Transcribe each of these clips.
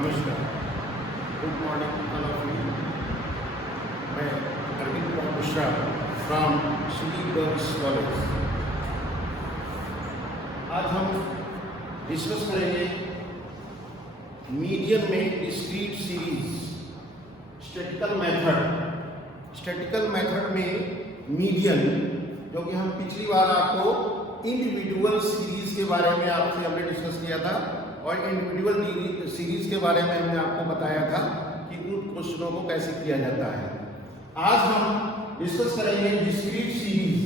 नमस्कार, good morning all of you. मैं Arvind Kumar Mishra from Shri girls college. आज हम डिस्कस करेंगे मीडियन में discrete series statistical method. Statistical method में मीडियन, जो कि हम पिछली बार आपको इंडिविजुअल सीरीज के बारे में आपसे हमने डिस्कस किया था और इंडिविजुअल सीरीज के बारे में हमने आपको बताया था कि उन क्वेश्चनों को कैसे किया जाता है। आज हम डिस्कस करेंगे डिस्क्रीट सीरीज।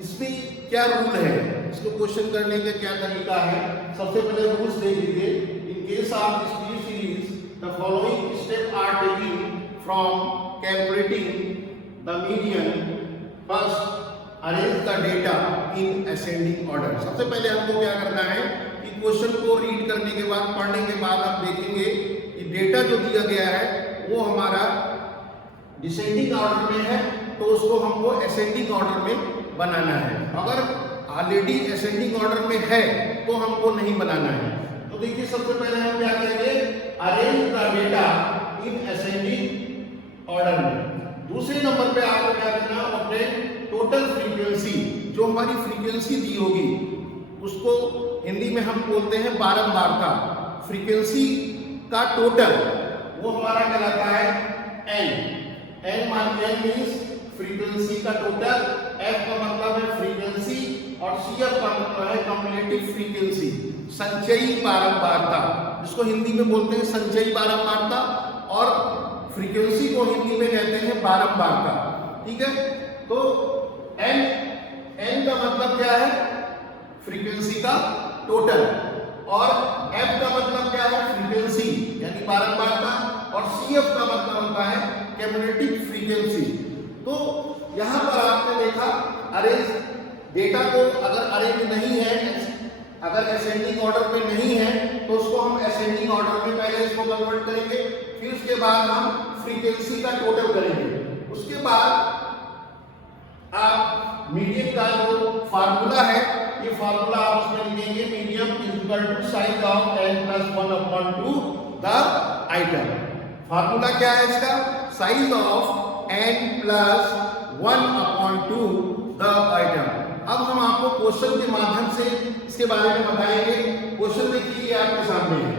इसमें क्या रूल है, इसको क्वेश्चन करने का क्या तरीका है। सबसे पहले रूल्स देख लीजिए। In case of discrete series the following step are taking from calculating the median. First, arrange the data in ascending order. सबसे पहले हमको क्या करना है कि क्वेश्चन को रीड करने के बाद, पढ़ने के बाद आप देखेंगे कि डेटा जो दिया गया है वो हमारा डिसेंडिंग ऑर्डर में है, तो उसको हमको असेंडिंग ऑर्डर में बनाना है। अगर ऑलरेडी असेंडिंग ऑर्डर में है तो हमको नहीं बनाना है। तो देखिए, सबसे पहले हम क्या करेंगे, arrange the data in ascending order में। दूसरे नंबर पे आपको क्या करना है, अपने टोटल फ्रीक्वेंसी, जो हमारी फ्रीक्वेंसी दी होगी उसको हिंदी में हम बोलते हैं बारंबारता। फ्रीक्वेंसी का टोटल वो हमारा कहलाता है एन। एन मीन्स फ्रीक्वेंसी का टोटल, एफ का मतलब है फ्रीक्वेंसी और सी एफ का मतलब है कम्युलेटिव फ्रीक्वेंसी, संचयी बारंबारता, जिसको हिंदी में बोलते हैं संचयी बारंबारता और फ्रीक्वेंसी को हिंदी में कहते हैं बारंबारता। ठीक है, तो एन का मतलब क्या है, फ्रीक्वेंसी का टोटल, और एफ का मतलब क्या है, फ्रीक्वेंसी यानी बारंबारता, और सी एफ का मतलब होता है क्यूमुलेटिव फ्रीक्वेंसी। तो यहां पर आपने देखा अरेंज डेटा को, अगर अरेंज नहीं है, अगर असेंडिंग ऑर्डर में नहीं है तो उसको हम असेंडिंग ऑर्डर में पहले इसको कन्वर्ट करेंगे, फिर उसके बाद हम फ्रीक्वेंसी का टोटल करेंगे। उसके बाद आप मीडियन का जो फार्मूला है, ये फार्मूला आप उसमें लिखेंगे, median is equal to size of n plus 1/2 the item. फार्मूला क्या है इसका, size of n plus 1/2 the item. अब हम आपको क्वेश्चन के माध्यम से इसके बारे में बताएंगे। क्वेश्चन देखिए, ये आपके सामने है,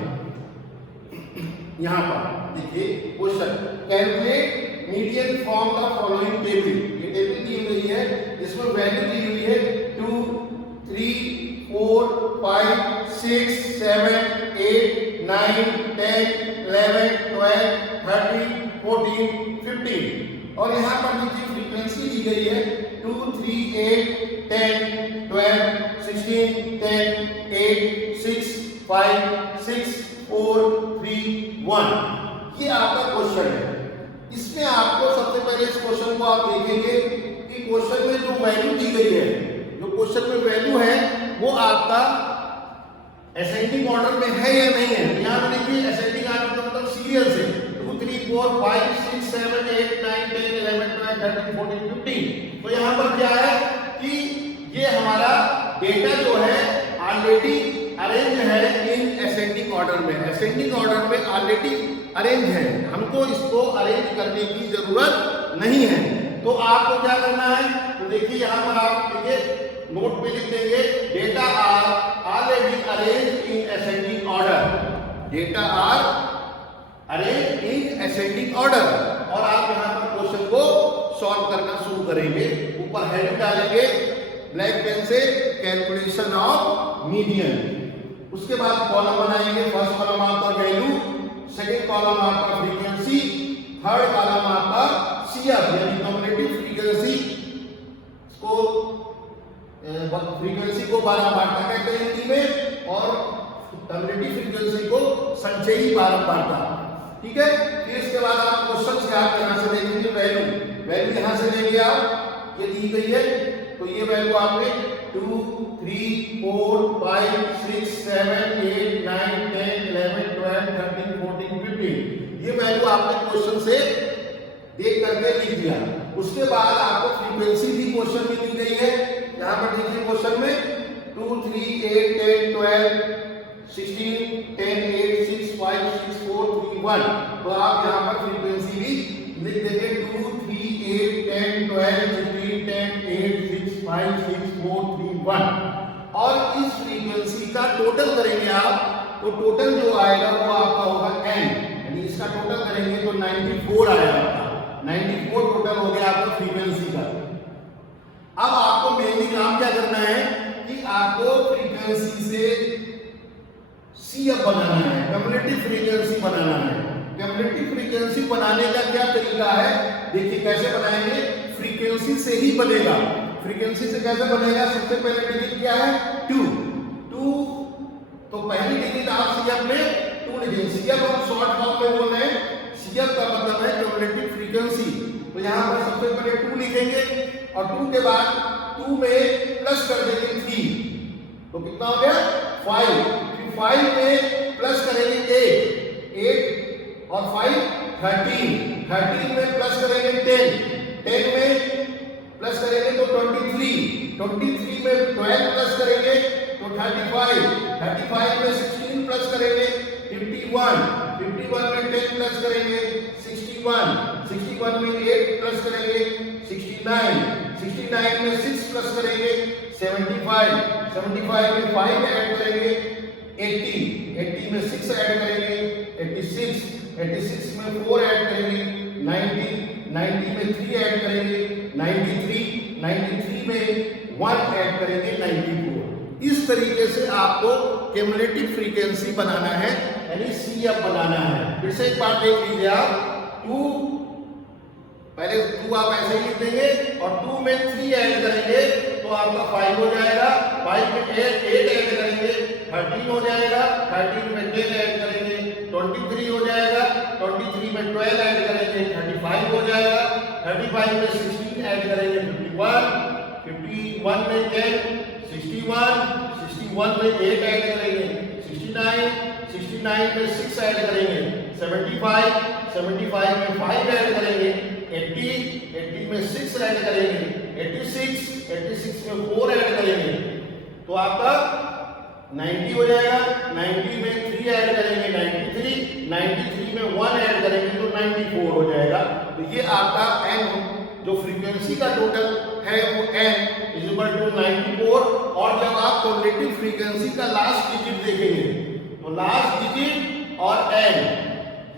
यहां पर देखिए question, calculate median from the following table. ये टेबल दी हुई है, इसमें वैल्यू दी हुई है 2, 3, 4, 5, 6, 7, 8, 9, 10, 11, 12, 13, 14, 15। और यहाँ पर देखिए फ्रीक्वेंसी दी गई है 2, 3, 8, 10, 12, 16, 10, 8, 6, 5, 6, 4, 3, 1। ये आपका क्वेश्चन है। इसमें आपको सबसे पहले इस क्वेश्चन को आप देखेंगे कि क्वेश्चन में जो वैल्यू दी गई है, जो क्वेश्चन में वैल्यू है वो आपका असेंडिंग ऑर्डर में है या नहीं है। यहाँ पे देखिए असेंडिंग ऑर्डर का मतलब सीरियल से 2, 3, 4, 5, 6, 7, 8, 9, 10, 11, 12, 13, 14, 15। तो यहाँ पर क्या है कि ये हमारा डेटा जो है ऑलरेडी अरेंज है इन असेंडिंग ऑर्डर में। असेंडिंग ऑर्डर में ऑलरेडी अरेंज है, हमको इसको अरेंज करने की जरूरत नहीं है। तो आपको क्या करना है, तो देखिए यहाँ पर आप देखिए नोट पे लिख देंगे, data are already arrange in ascending order. Data are arrange in ascending order. और आप यहाँ पर क्वेश्चन को सॉल्व करना शुरू करेंगे। ऊपर हेड डालेंगे ब्लैक पेन से, कैलकुलेशन ऑफ मीडियन। उसके बाद कॉलम बनाएंगे। फर्स्ट कॉलम आपका वैल्यू, सेकेंड कॉलम आपका फ्रीक्वेंसी, थर्ड कॉलम आपका सीएफ यानी कम्युलेटिव फ्रीक्वेंसी। इसको फ्रीक्वेंसी को बारंबारता कहते हैं हिंदी में, और कम्युलेटिव फ्रीक्वेंसी को संचयी बारंबारता। ठीक है, फिर इसके बाद आप क्वेश्चन से आप यहां से देखेंगे वैल्यू यहां से लेंगे आप, ये दी गई है तो ये वैल्यू आपने 2, 3, 4, 5, 6, 7, 8, 9, 10, 11, 12, 13, 14, 15 ये वैल्यू आपने क्वेश्चन से देख करके लिख दिया। उसके बाद आपको फ्रीक्वेंसी भी क्वेश्चन में दी गई है। यहाँ पर देखिए क्वेश्चन में 2, 3, 8, 10, 12, 16, 10, 8, 6, 5, 6, 4, 3, 1। तो आप यहाँ पर फ्रीक्वेंसी भी लिख देंगे 2, 3, 8, 10, 12, 15, 10, 8, 6, 5, 6, 4, 3, 1। और इस फ्रीक्वेंसी का टोटल करेंगे आप, तो टोटल जो आएगा वो आपका होगा n, यानी इसका टोटल करेंगे तो 94 आएगा आपका। 94 टोटल हो गया आपका फ्रीक्वेंसी का। अब आपको मेनली काम क्या करना है कि आपको फ्रीक्वेंसी से CF बनाना है, कम्युलेटिव फ्रीक्वेंसी बनाना है। कम्युलेटिव फ्रीक्वेंसी बनाने का क्या तरीका है, देखिए कैसे बनाएंगे। फ्रीक्वेंसी से ही बनेगा। फ्रीक्वेंसी से कैसे बनेगा, सबसे पहले डिजिट क्या है 2, तो पहली डिजिट आप CF में 2 लिखेंगे। CF हम शॉर्ट फॉर्म में बोल रहे हैं, CF का मतलब है कम्युलेटिव फ्रीक्वेंसी। तो यहाँ पर सबसे पहले 2 लिखेंगे और 2 के बाद 2 में प्लस कर देंगे 3, तो कितना हो गया 5। 5 में प्लस करेंगे 8 और 5 13 में प्लस करेंगे 10 में प्लस करेंगे तो 23 में 12 प्लस करेंगे तो 35 में 16 प्लस करेंगे 51 में 10 प्लस करेंगे 61 में 8 प्लस करेंगे 69 में 6 प्लस करेंगे 75 में 5 ऐड करेंगे 80 में 6 ऐड करेंगे 86 में 4 ऐड करेंगे 90 में 3 ऐड करेंगे 93 में 1 ऐड करेंगे 94। इस तरीके से आपको क्यूमुलेटिव फ्रीक्वेंसी बनाना है, यानी CF बनाना है। फिर से एक बार देख लीजिए आप, 2 पहले 2 आप ऐसे ही लिख देंगे और 2 में 3 ऐड करेंगे तो आपका 5 हो जाएगा। 5 में 8 ऐड करेंगे 13 हो जाएगा। 13 में 10 ऐड करेंगे 23 हो जाएगा। 23 में 12 ऐड करेंगे 35 हो जाएगा। 35 में 16 ऐड करेंगे 51 में 10 61 में 8 ऐड करेंगे 69 में 6 ऐड करेंगे 75 में 5 ऐड करेंगे 80 में 6 ऐड करेंगे 86 में 4 ऐड करेंगे तो आपका 90 हो जाएगा। 90 में 3 ऐड करेंगे 93 में 1 ऐड करेंगे तो 94 हो जाएगा। तो ये आपका n जो फ्रीक्वेंसी का टोटल है वो n इज इक्वल टू 94। और जब आप क्यूमुलेटिव फ्रीक्वेंसी का लास्ट डिजिट देखेंगे तो लास्ट डिजिट और n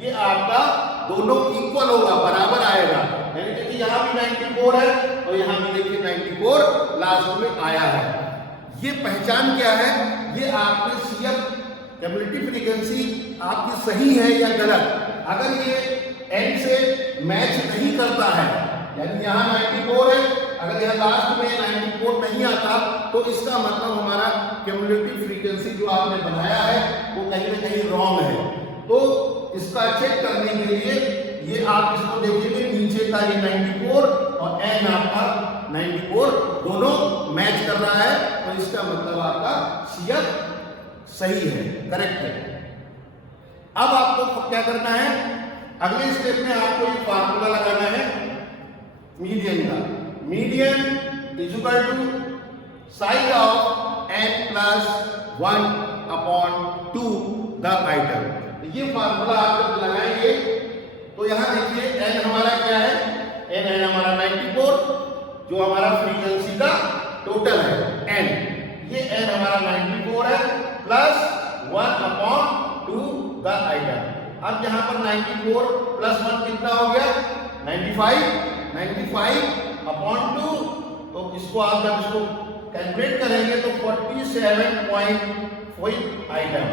ये आपका दोनों इक्वल होगा, बराबर आएगा। यानी देखिए यहाँ भी 94 है और यहाँ भी देखिए 94 लास्ट में आया है। ये पहचान क्या है, ये आपके CF क्यूमुलेटिव फ्रीक्वेंसी आपकी सही है या गलत। अगर ये n से मैच नहीं करता है, यानी यहाँ 94 है, अगर यहाँ लास्ट में 94 नहीं आता तो इसका मतलब हमारा क्यूमुलेटिव फ्रीक्वेंसी जो आपने बनाया है वो कहीं ना कहीं रॉन्ग है। तो इसका चेक करने के लिए ये आप इसको देखेंगे, नीचे का ये 94 और n आपका 94 दोनों मैच कर रहा है, तो इसका मतलब आपका CF सही है, करेक्ट है। अब आपको क्या करना है, अगले स्टेप में आपको एक फार्मूला लगाना है मीडियन का। Median is equal to size of n plus 1/2 the item. ये फार्मूला आप जब लगाएंगे तो यहाँ देखिए n हमारा क्या है, n है हमारा 94 जो हमारा फ्रीक्वेंसी का टोटल है n, ये n हमारा 94 है प्लस 1/2 द आइटम। अब यहाँ पर 94 प्लस 1 कितना हो गया 95/2, तो इसको आप जब इसको कैलकुलेट करेंगे तो 47.5 item,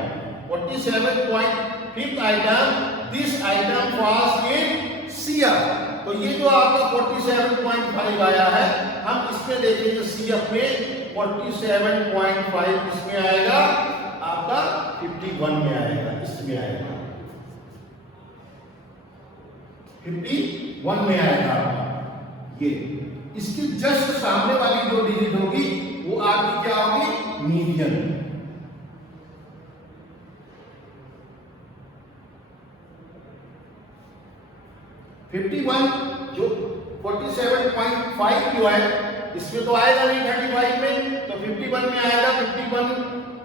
47.5 item, this item falls in CF। तो ये जो आपका 47.5 आया है, हम इसमें देखेंगे CF में 47.5 इसमें आएगा, आपका 51 में आएगा, इसमें आएगा 51 में आएगा आपका। ये इसके जस्ट सामने वाली जो डिजिट होगी वो आपकी क्या होगी, मीडियन। जो 47.5 जो है इसमें तो आएगा नहीं 35 में, तो 51 में आएगा। 51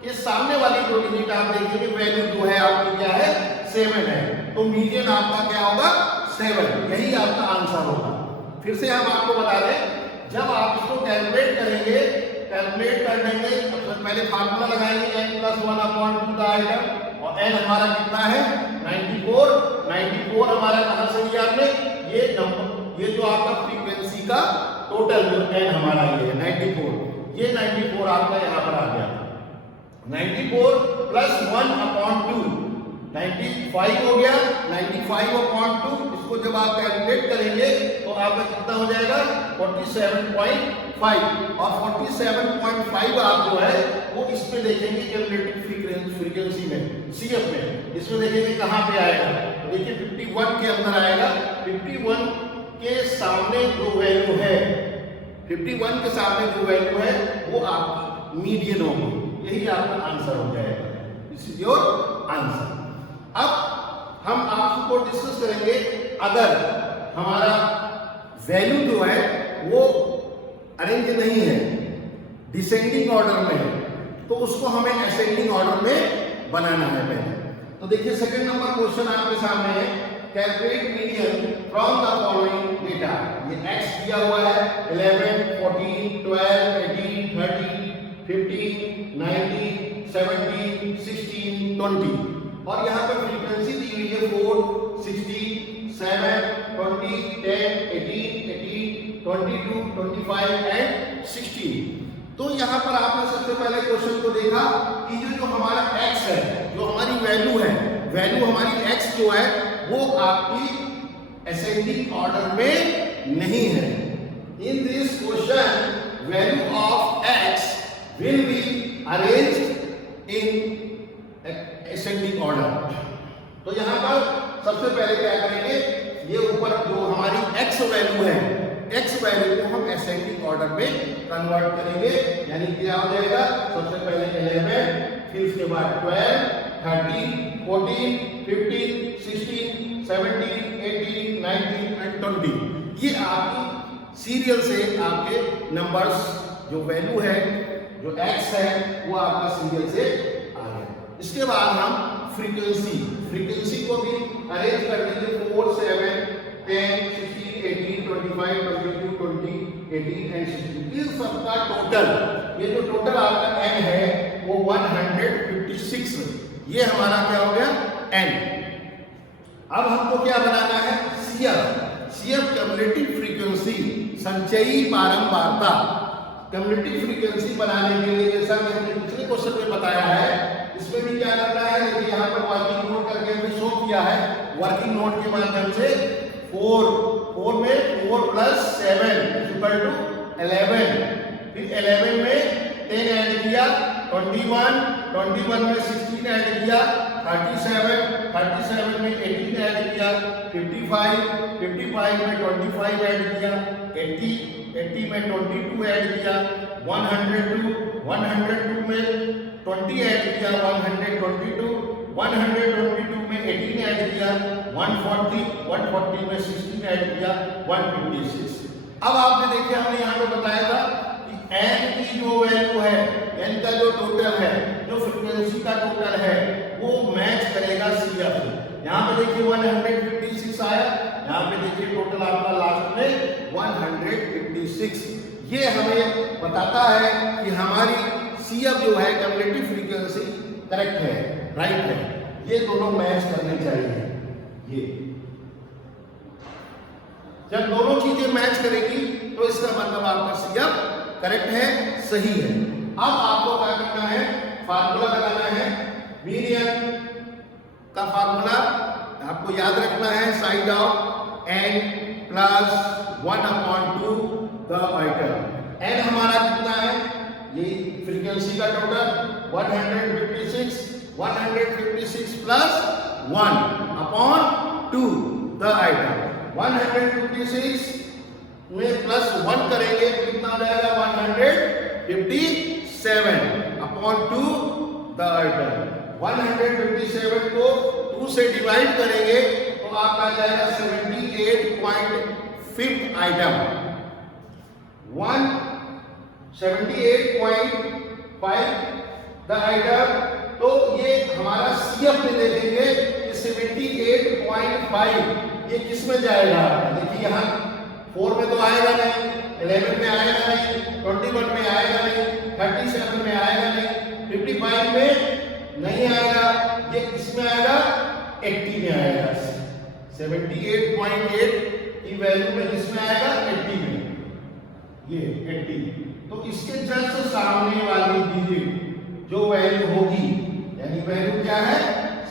के ये सामने वाली जो डिजिट आप देखेंगे वैल्यू जो है आपकी क्या है 7 है, तो मीडियन आपका क्या होगा 7, यही आपका आंसर होगा। फिर से हम आपको बता दें, जब आप इसको कैलकुलेट करेंगे, कैलकुलेट कर लेंगे तो पहले फार्मूला लगाएंगे n+1/2 का आइटम, और n हमारा कितना है 94 हमारा कहां से लिया आपने, ये नंबर, ये जो आपका फ्रीक्वेंसी का टोटल जो n हमारा ये है 94, ये 94 आपका यहां पर आ गया, 94 + 1/2 95 हो गया, 95/2, इसको जब आप कैलकुलेट करेंगे तो आपका कितना हो जाएगा 47.5, और 47.5 आप जो है वो इसमें देखेंगे कैलकुलेटिव फ्रीक्वेंसी में, CF में, इसमें देखेंगे कहां पे आएगा, देखिए 51 के अंदर आएगा, 51 के सामने जो वैल्यू है, 51 के सामने जो वैल्यू है वो आपकी मीडियन होगी, यही आपका आंसर हो जाएगा, दिस इज योर आंसर। अब हम आपको डिस्कस करेंगे, अगर हमारा वैल्यू जो है वो अरेंज नहीं है, डिसेंडिंग ऑर्डर में है, तो उसको हमें असेंडिंग ऑर्डर में बनाना है पहले। तो देखिए सेकंड नंबर क्वेश्चन आपके सामने है, calculate median from the following data. ये x दिया हुआ है 11, 14, 12, 18, 30, 15, 19, 17, 16, 20, और यहाँ पे फ्रीक्वेंसी दी हुई है 4, 16, 7, 20, 10, 18, 22, 25 एंड 16। तो यहाँ पर आपने सबसे पहले क्वेश्चन को देखा कि जो हमारा x है, जो हमारी वैल्यू है, वैल्यू हमारी x जो है वो आपकी असेंडिंग ऑर्डर में नहीं है। In this question value of x will be arranged in ascending order. तो यहाँ पर सबसे पहले क्या करेंगे, ये ऊपर जो हमारी x वैल्यू है, x वैल्यू को हम असेंडिंग ऑर्डर में कन्वर्ट करेंगे, यानी क्या हो जाएगा, सबसे पहले 11, फिर उसके बाद 12, 13, 14, 15, 16, 17, 18, 19 एंड 20। ये आपकी सीरियल से आपके नंबर्स जो वैल्यू है, जो x है वो आपका सीरियल से आ गया। इसके बाद हम फ्रीक्वेंसी को भी अरेंज कर देंगे 4, 7, 10, 16, 18, 25, 22, 20, 18 एंड 16। इस सबका टोटल, ये जो टोटल आपका n है वो 156, ये हमारा क्या हो गया n। अब हमको क्या बनाना है, CF क्यूमुलेटिव फ्रीक्वेंसी, संचयी बारंबारता। क्यूमुलेटिव फ्रीक्वेंसी बनाने के लिए जैसा कि हमने पिछले क्वेश्चन में बताया है, इसमें भी क्या करना है, देखिए यहाँ पर वर्किंग नोट करके हमने शो किया है, वर्किंग नोट के माध्यम से 4 में 4 + 7 = 11, फिर 11 में 10 ऐड किया, 21 में 16 ऐड किया, 37 में 18 ऐड किया, 55 में 25 ऐड किया, 80 में 22 ऐड किया, 102 में 20 ऐड किया, 122 में 18 ऐड किया, 140 में 16 ऐड किया, 156। अब आपने देखिए हमने यहाँ पे बताया था कि n की जो वैल्यू है, n का जो टोटल है, जो फ्रीक्वेंसी का टोटल है वो मैच करेगा CF से। यहाँ पे देखिए 156 आया, यहाँ पे देखिए टोटल आपका लास्ट में 156। ये हमें बताता है कि हमारी CF जो है क्यूमुलेटिव फ्रीक्वेंसी करेक्ट है, राइट है। ये दोनों मैच करने चाहिए। ये जब दोनों चीजें मैच करेगी तो इसका मतलब आपका CF करेक्ट है, सही है। अब आपको क्या करना है, फार्मूला लगाना है। मीडियन का फार्मूला आपको याद रखना है, side of n + 1/2 the item. n हमारा कितना है, ये फ्रीक्वेंसी का टोटल 156 + 1/2 द आइटम। 156 में +1 करेंगे तो कितना हो जाएगा, 157/2 द आइटम। 157 को 2 से डिवाइड करेंगे तो आपका आ जाएगा 78.5 आइटम। 178.5 द आइटम, तो ये हमारा CF में देखेंगे कि 78.5 ये किस में जाएगा? देखिए यहाँ 4 में तो आएगा नहीं, 11 में आएगा नहीं, 21 में आएगा नहीं, 37 में आएगा नहीं, 55 में नहीं आएगा, ये किस में आएगा? 80 में आएगा। 78.8 की वैल्यू में किसमें आएगा? 80 में, ये 80। तो इसके जस्ट सामने वाली डिजिट जो वैल्यू होगी, यानी वैल्यू क्या है?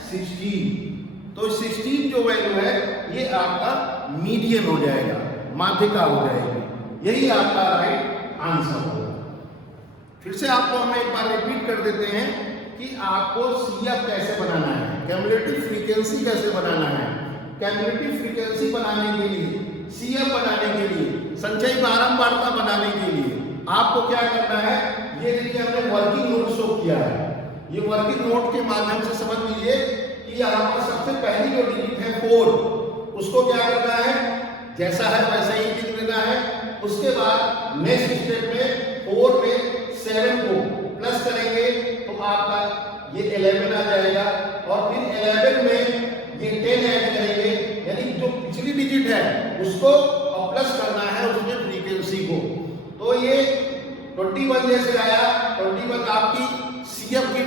16। तो 16 जो वैल्यू है ये आपका मीडियन हो जाएगा, माध्यिका हो जाएगी, यही आपका राइट आंसर होगा। फिर से आपको हम एक बार रिपीट कर देते हैं कि आपको CF कैसे बनाना है, क्यूमुलेटिव फ्रीक्वेंसी कैसे बनाना है। क्यूमुलेटिव फ्रीक्वेंसी बनाने के लिए, CF बनाने के लिए, संचयी बारंबारता बनाने के लिए आपको क्या करना है? ये देखिए हमने वर्किंग नोट शो किया है। ये वर्किंग नोट के माध्यम से समझ लीजिए कि यहाँ पर सबसे पहली जो डिजिट है 4, उसको क्या करना है? जैसा है वैसा ही लिख देना है। उसके बाद नेक्स्ट स्टेप में 4 में 7 को प्लस करेंगे तो आपका ये 11 आ जाएगा, और फिर 11 में ये 10 ऐड करेंगे, यानी जो पिछली डिजिट है उसको और प्लस करना है उसमें फ्रीक्वेंसी को। तो ये 21 जैसे आया, 21 आपकी CF की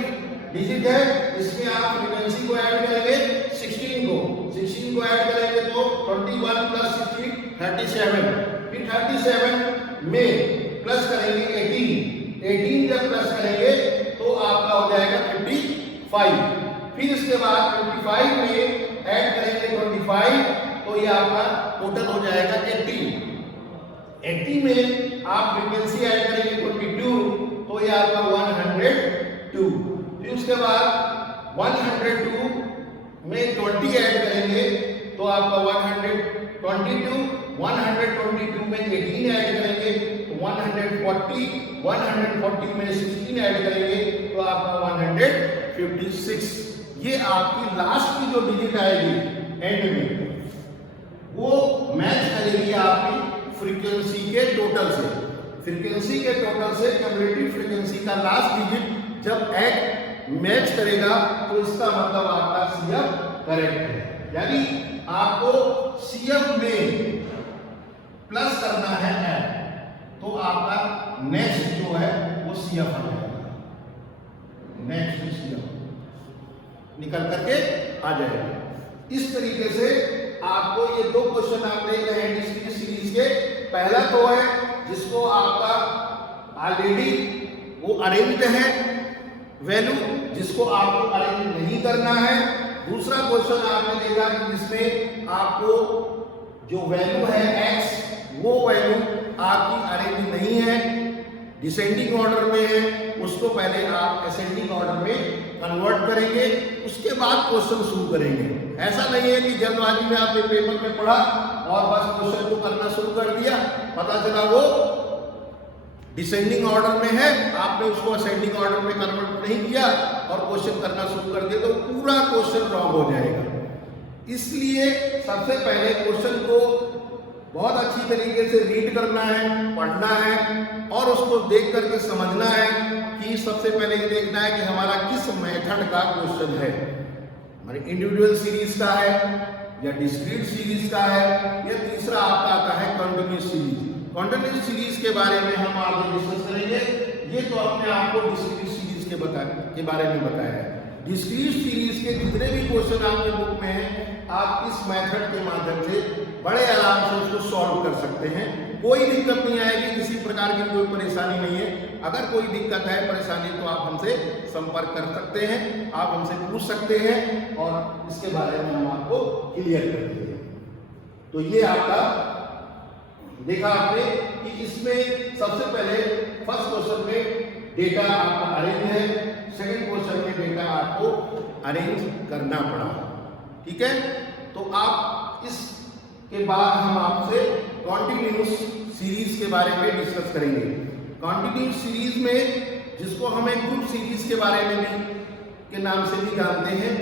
डिजिट है, इसमें आप फ्रीक्वेंसी को ऐड करेंगे 16 को ऐड करेंगे तो 21 प्लस 16 37, फिर 37 में प्लस करेंगे 18 जब प्लस करेंगे तो आपका हो जाएगा 55, फिर इसके बाद 55 में ऐड करेंगे 25 तो ये आपका टोटल हो जाएगा 80 में आप फ्रीक्वेंसी ऐड करेंगे 22 तो ये आपका 102, फिर उसके बाद 102 में 20 ऐड करेंगे तो आपका 122, 122 में 18 ऐड करेंगे तो 140 में 16 ऐड करेंगे तो आपका 156। ये आपकी लास्ट की जो डिजिट आएगी एंड में वो मैच करेगी आपकी फ्रीक्वेंसी के टोटल से। फ्रीक्वेंसी के टोटल से क्यूमुलेटिव फ्रीक्वेंसी का लास्ट डिजिट जब ऐड मैच करेगा तो इसका मतलब आपका CF करेक्ट है, यानी आपको CF में प्लस करना है ऐड, तो आपका नेक्स्ट जो है वो CF आ जाएगा, नेक्स्ट CF निकल करके आ जाएगा। इस तरीके से आपको ये 2 क्वेश्चन आप देख रहे हैं डिस्क्रीट सीरीज के। पहला तो है जिसको आपका ऑलरेडी वो अरेंज्ड है वैल्यू, जिसको आपको अरेंज नहीं करना है। दूसरा क्वेश्चन आपने देखा कि जिसमें आपको जो वैल्यू है x वो वैल्यू आपकी अरेंज नहीं है, डिसेंडिंग ऑर्डर में है, उसको पहले आप असेंडिंग ऑर्डर में कन्वर्ट करेंगे, उसके बाद क्वेश्चन शुरू करेंगे। ऐसा नहीं है कि जल्दबाजी में आपने पेपर में पढ़ा और बस क्वेश्चन को करना शुरू कर दिया, पता चला वो डिसेंडिंग ऑर्डर में है, आपने उसको असेंडिंग ऑर्डर में कन्वर्ट नहीं किया और क्वेश्चन करना शुरू कर दिया तो पूरा क्वेश्चन रॉन्ग हो जाएगा। इसलिए सबसे पहले क्वेश्चन को बहुत अच्छी तरीके से रीड करना है, पढ़ना है और उसको देख करके समझना है कि सबसे पहले ये देखना है कि हमारा किस मेथड का क्वेश्चन है, हमारी इंडिविजुअल सीरीज का है या डिस्क्रीट सीरीज का है, या तीसरा आपका आता है कंटिन्यूअस सीरीज। कंटिन्यूअस सीरीज के बारे में हम आगे डिस्कस करेंगे। ये तो अपने आप को डिस्क्रीट सीरीज के बारे में बताया है। डिस्क्रीट सीरीज के जितने भी क्वेश्चन आपके बुक में हैं, आप इस मेथड के माध्यम से बड़े आराम से उसको सॉल्व कर सकते हैं, कोई दिक्कत नहीं आएगी, किसी प्रकार की कोई परेशानी नहीं है। अगर कोई दिक्कत है, परेशानी, तो आप हमसे संपर्क कर सकते हैं, आप हमसे पूछ सकते हैं और इसके बारे में हम आपको क्लियर कर देंगे। तो ये आपका देखा आपने कि इसमें सबसे पहले फर्स्ट क्वेश्चन में डेटा आपका अरेंज है, सेकंड क्वेश्चन में डेटा आपको अरेंज करना पड़ा, ठीक है। तो आप इसके बाद हम आपसे कॉन्टिन्यूअस सीरीज के बारे में डिस्कस करेंगे। कॉन्टिन्यूअस सीरीज में जिसको हमें ग्रुप सीरीज के बारे में भी के नाम से भी जानते हैं।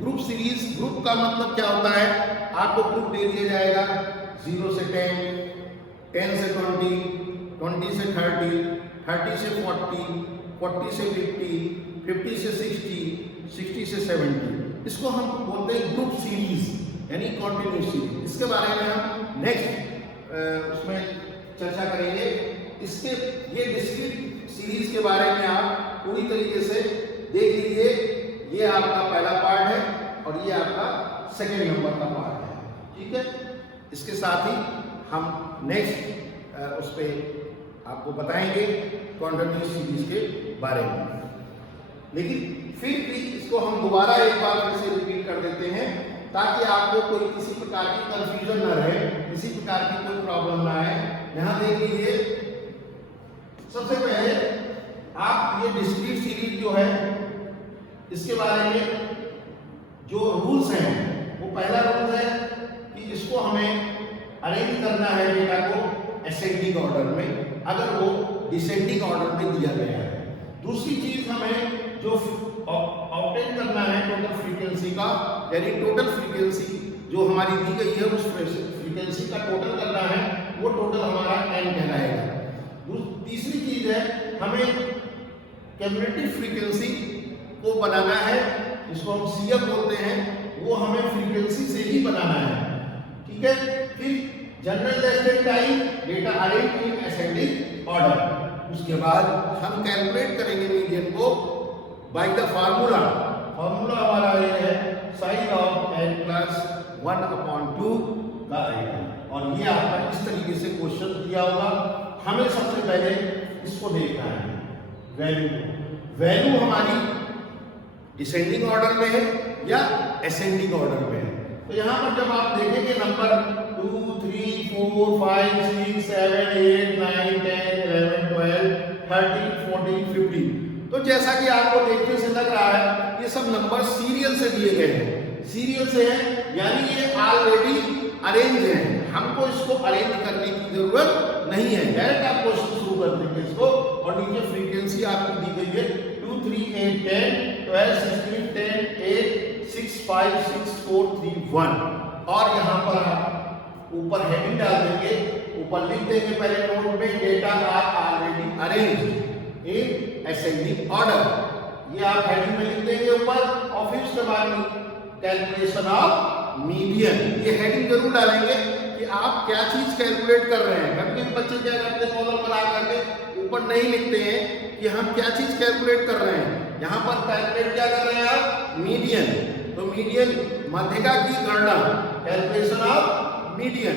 ग्रुप सीरीज, ग्रुप का मतलब क्या होता है, आपको ग्रुप दे दिया जाएगा 0 से 10, 10 से 20, 20 से 30, 30 से 40, 40 से 50, 50 से 60, 60 से 70, इसको हम बोलते हैं ग्रुप सीरीज यानी कॉन्टिन्यूस सीरीज। इसके बारे में हम नेक्स्ट उसमें चर्चा करेंगे। इसके ये डिस्क्रीट सीरीज के बारे में आप पूरी तरीके से देख लीजिए। ये आपका पहला पार्ट है और ये आपका सेकेंड नंबर का पार्ट है, ठीक है। इसके साथ ही हम नेक्स्ट उस पर आपको बताएंगे कॉन्टिन्यूस सीरीज के बारे में। लेकिन फिर भी इसको हम दोबारा एक बार फिर से रिपीट कर देते हैं ताकि आपको कोई किसी प्रकार की कंफ्यूजन ना रहे, किसी प्रकार की कोई प्रॉब्लम ना आए। यहाँ देख लीजिए, सबसे पहले आप ये डिस्क्रीट सीरीज जो है इसके बारे में जो रूल्स हैं, वो पहला रूल है कि इसको हमें अरेंज करना है डेटा को असेंडिंग ऑर्डर में, अगर वो डिसेंडिंग ऑर्डर में दिया गया है। दूसरी चीज हमें जो ऑब्टेन करना है टोटल फ्रीक्वेंसी का, यानी टोटल फ्रीक्वेंसी जो हमारी दी गई है उस फ्रीक्वेंसी का टोटल करना है, वो टोटल हमारा n कहलाएगा। तीसरी चीज है हमें क्यूमुलेटिव फ्रीक्वेंसी को बनाना है, जिसको हम CF बोलते हैं, वो हमें फ्रीक्वेंसी से ही बनाना है, ठीक है। फिर जनरल रेस्टेंट time data arrange in ascending order. उसके बाद हम कैलकुलेट करेंगे मीडियन को बाय द फार्मूला। फार्मूला हमारा ये है साइन ऑफ n प्लस 1/2 का आइटम। और ये आपका इस तरीके से क्वेश्चन दिया होगा। हमें सबसे पहले इसको देखना है वैल्यू। वैल्यू हमारी डिसेंडिंग ऑर्डर में है या असेंडिंग ऑर्डर में है। तो यहाँ पर जब आप देखेंगे नंबर 2, 3, 4, 5, 6, 7, 8, 9, 10, 11, 12, 13, 14, 15, तो जैसा कि आपको देखने से लग रहा है ये सब नंबर सीरियल से दिए गए हैं, सीरियल से हैं, यानी ये ऑलरेडी अरेंज है। हमको इसको अरेंज करने की जरूरत नहीं है, डायरेक्ट आप क्वेश्चन शुरू कर देंगे इसको। और नीचे फ्रीक्वेंसी आपको दी गई है 2, 3, 8, 10, 12, 16, 10, 8, 6, 5, 6, 4, 3, 1। और यहाँ पर आप ऊपर हेडिंग डाल देंगे, ऊपर लिख देंगे पहले नोट में data are already arranged in ascending order. ये आप हेडिंग में लिख देंगे ऊपर। और फिर उसके बाद कैलकुलेशन ऑफ मीडियन, ये हेडिंग जरूर डालेंगे कि आप क्या चीज कैलकुलेट कर रहे हैं। कभी कभी बच्चे क्या करते हैं, कॉलम बना करके ऊपर नहीं लिखते हैं कि हम क्या चीज कैलकुलेट कर रहे हैं। यहाँ पर कैलकुलेट क्या कर रहे हैं आप, मीडियन। तो मीडियन मध्यिका की गणना, कैलकुलेशन ऑफ मीडियन।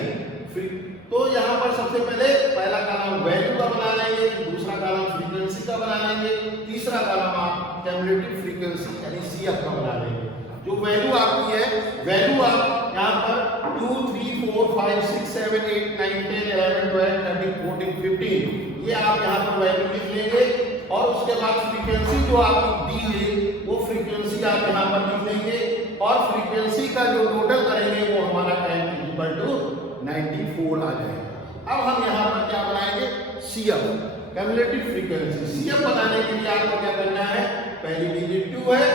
तो यहाँ पर सबसे पहले पहला कॉलम वैल्यू का बना लेंगे, दूसरा कॉलम फ्रीक्वेंसी का बना लेंगे, तीसरा कॉलम आप क्यूमुलेटिव फ्रीक्वेंसी यानी CF का बना लेंगे। जो वैल्यू आपकी है, वैल्यू आप यहाँ पर 2, 3, 4, 5, 6, 7, 8, 9, 10, 11, 12, 13, 14, 15, ये आप यहाँ पर वैल्यू लिख लेंगे। और उसके बाद फ्रीक्वेंसी जो आपको दी हुई वो फ्रीक्वेंसी आप यहाँ पर लिख देंगे। और फ्रीक्वेंसी का जो टोटल करेंगे वो हमारा n इक्वल टू 94 आ जाएगा। अब हम यहाँ पर क्या बनाएंगे, CF क्यूमुलेटिव फ्रीक्वेंसी। CF बनाने के लिए आपको क्या करना है, पहली डिजिट 2 है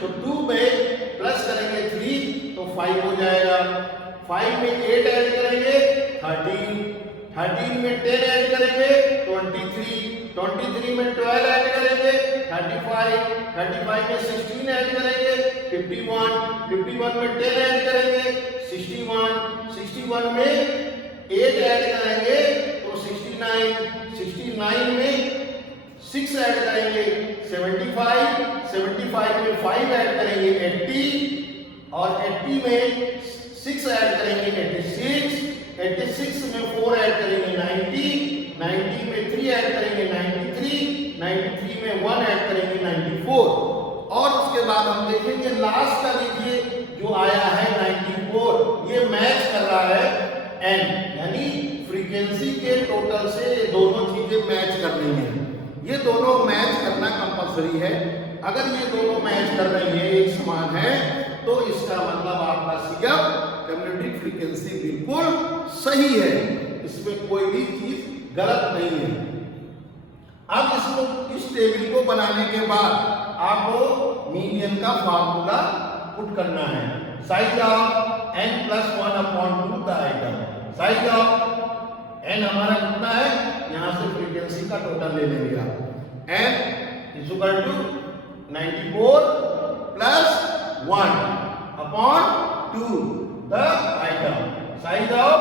तो 2 में प्लस करेंगे 3 तो 5 हो जाएगा। 5 में 8 ऐड करेंगे 13, 13 में 10 ऐड करेंगे 23, 23 में 12 ऐड करेंगे 35, 35 में 16 ऐड करेंगे 51, 51 में 10 ऐड करेंगे 61, 61 में 8 ऐड करेंगे तो 69, 69 में 6 ऐड करेंगे 75, 75 में 5 ऐड करेंगे 80 और 80 में 6 ऐड करेंगे 86, 86 में 4 ऐड करेंगे 90, 90 में 3 ऐड करेंगे 93, 93 में 1 ऐड करेंगे 94। और उसके बाद हम देखेंगे लास्ट का देखिए जो आया है 94, ये मैच कर रहा है n, यानी फ्रीक्वेंसी के टोटल से ये दोनों चीजें मैच करनी है। ये दोनों मैच करना कंपलसरी है। अगर ये दोनों मैच कर रही है, एक समान है, तो इसका मतलब आपका CF क्यूमुलेटिव फ्रीक्वेंसी बिल्कुल सही है, इसमें कोई भी चीज गलत नहीं है। अब इसको इस टेबल को बनाने के बाद आपको मीडियन का फार्मूला पुट करना है। साइज ऑफ n प्लस 1/2 का आइटम। साइज ऑफ n हमारा कितना है, यहाँ से फ्रीक्वेंसी का टोटल ले लेंगे आप। n is equal to 94 plus 1 upon 2 the item. Size of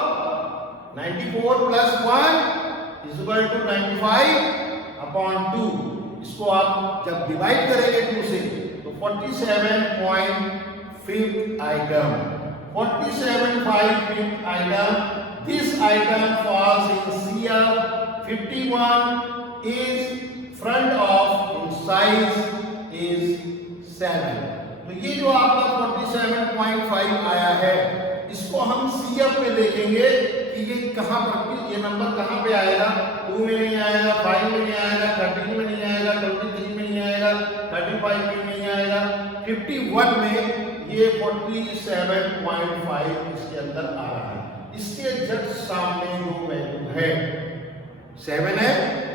94 plus 1 is equal to 95 upon 2। इसको आप जब डिवाइड करेंगे 2 से तो 47.5 item, 47.5 item. This item falls in CF 51 is front of in size is 7। तो ये जो आपका 47.5 आया है इसको हम CF में देखेंगे कि ये कहां पर, ये नंबर कहां पे आएगा। 2 में नहीं आएगा, 5 में नहीं आएगा, 13 में नहीं आएगा, 23 में नहीं आएगा, 35 में नहीं आएगा, 51 में ये 47.5 इसके अंदर आ रहा है। इसके जस्ट सामने जो वैल्यू है 7 है,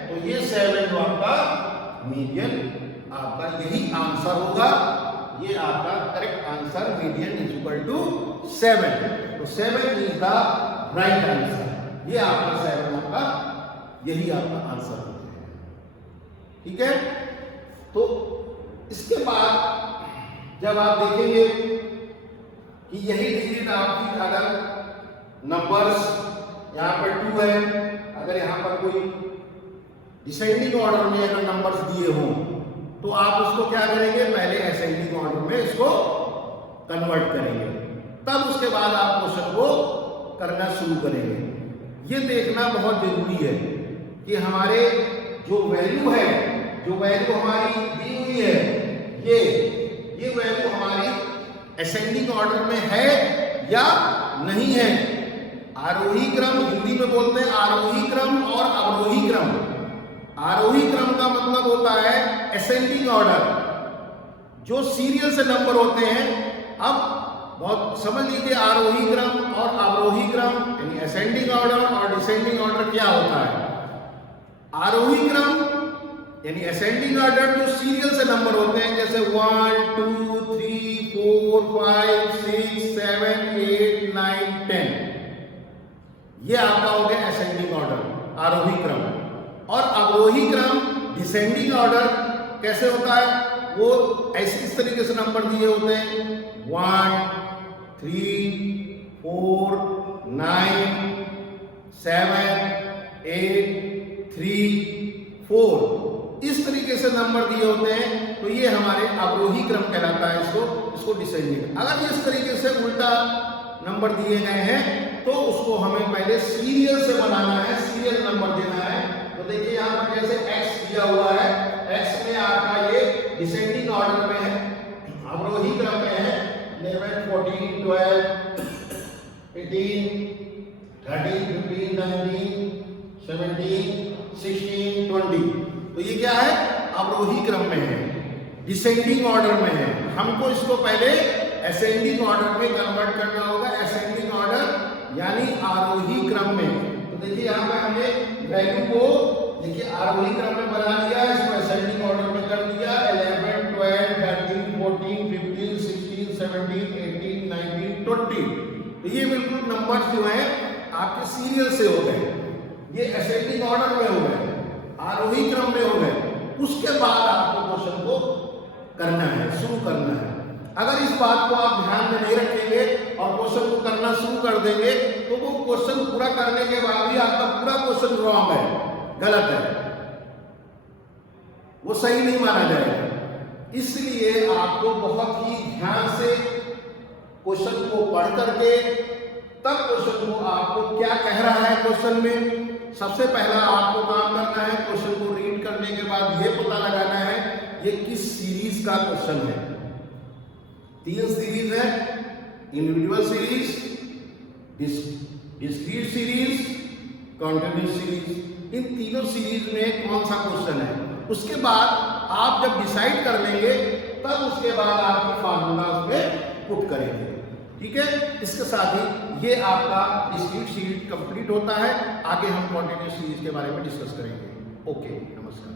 तो ये 7 जो आपका मीडियन आपका यही आंसर होगा। ये आपका correct answer median is equal to 7। तो 7 इज द राइट आंसर। ये आपका 7 आपका यही आपका आंसर होता है। ठीक है, तो इसके बाद जब आप देखेंगे कि यही डिजिट आपकी अगर नंबर्स यहाँ पर 2 है, अगर यहाँ पर कोई डिसेंडिंग ऑर्डर में अगर नंबर्स दिए हों तो आप उसको क्या करेंगे, पहले असेंडिंग ऑर्डर में इसको कन्वर्ट करेंगे, तब उसके बाद आप क्वेश्चन को करना शुरू करेंगे। ये देखना बहुत जरूरी है कि हमारे जो वैल्यू है, जो वैल्यू हमारी दी हुई है, ये वैल्यू हमारी असेंडिंग ऑर्डर में है या नहीं है। आरोही क्रम हिंदी में बोलते हैं आरोही क्रम और अवरोही क्रम। आरोही क्रम का मतलब होता है असेंडिंग ऑर्डर, जो सीरियल से नंबर होते हैं। अब बहुत समझ लीजिए आरोही क्रम और अवरोही क्रम यानी असेंडिंग ऑर्डर और डिसेंडिंग ऑर्डर क्या होता है। आरोही क्रम यानी असेंडिंग ऑर्डर जो सीरियल से नंबर होते हैं, जैसे 1 2 3 4 5 6 7 8 9 10, ये आपका हो गया असेंडिंग ऑर्डर आरोही क्रम। और अवरोही क्रम डिसेंडिंग ऑर्डर कैसे होता है, वो ऐसे इस तरीके से नंबर दिए होते हैं 1 3 4 9 7 8 3 4, इस तरीके से नंबर दिए होते हैं, तो ये हमारे अवरोही क्रम कहलाता है। इसको डिसेंडिंग। अगर इस तरीके से उल्टा नंबर दिए गए हैं तो उसको हमें पहले सीरियल से बनाना है, सीरियल नंबर देना है। तो देखिए यहाँ पर जैसे x दिया हुआ है, x में आपका ये डिसेंडिंग ऑर्डर में है, अवरोही क्रम में है 11 14 12 18 13 15 19 17 16 20। तो ये क्या है, अवरोही क्रम में है, डिसेंडिंग ऑर्डर में है। हमको इसको पहले असेंडिंग ऑर्डर में कन्वर्ट करना होगा। असेंडिंग ऑर्डर यानी आरोही क्रम में। तो देखिए यहाँ पे हमने वैल्यू को देखिए आरोही क्रम में बना दिया, इसको असेंडिंग ऑर्डर में कर दिया। 11 12 13 14 15 16 17 18 19 20। तो ये बिल्कुल नंबर जो है आपके सीरियल से हो गए, ये असेंडिंग ऑर्डर में हो गए, आरोही क्रम में हो गए। उसके बाद आपको क्वेश्चन को करना है, शुरू करना है। अगर इस बात को आप ध्यान में नहीं रखेंगे और क्वेश्चन को करना शुरू कर देंगे तो वो क्वेश्चन पूरा करने के बाद भी आपका पूरा क्वेश्चन रॉन्ग है, गलत है, वो सही नहीं माना जाएगा। इसलिए आपको बहुत ही ध्यान से क्वेश्चन को पढ़ करके तब क्वेश्चन को आपको क्या कह रहा है क्वेश्चन में, सबसे पहला आपको काम करना है क्वेश्चन को रीड करने के बाद ये पता लगाना है ये किस सीरीज का क्वेश्चन है। 3 सीरीज है, individual series, discrete series, continuous series. इन तीनों सीरीज में कौन सा क्वेश्चन है, उसके बाद आप जब डिसाइड कर लेंगे तब उसके बाद आप फार्मूला उसमें पुट करेंगे। ठीक है, इसके साथ ही ये आपका डिस्क्रीट सीरीज कंप्लीट होता है। आगे हम कॉन्टिन्यूअस सीरीज के बारे में डिस्कस करेंगे। ओके, नमस्कार।